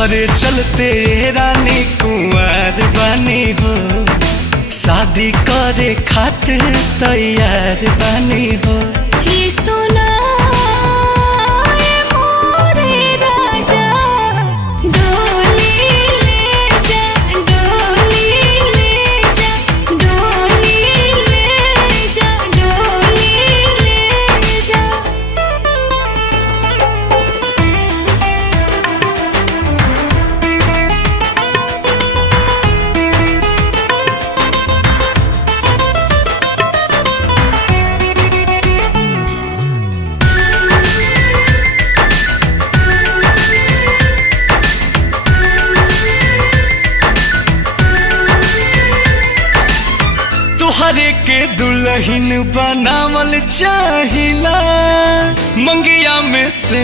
तोहरे चलते रानी कुंवर बनी हो, शादी करे खातिर तैयार बनी हो। ये सुना ये मोरे राजा, डोली ले जा, डोली ले जा, डोली ले जा, डोली ले जा। तोहरे के दुल्हन बनावल चाहिला, मंगिया में से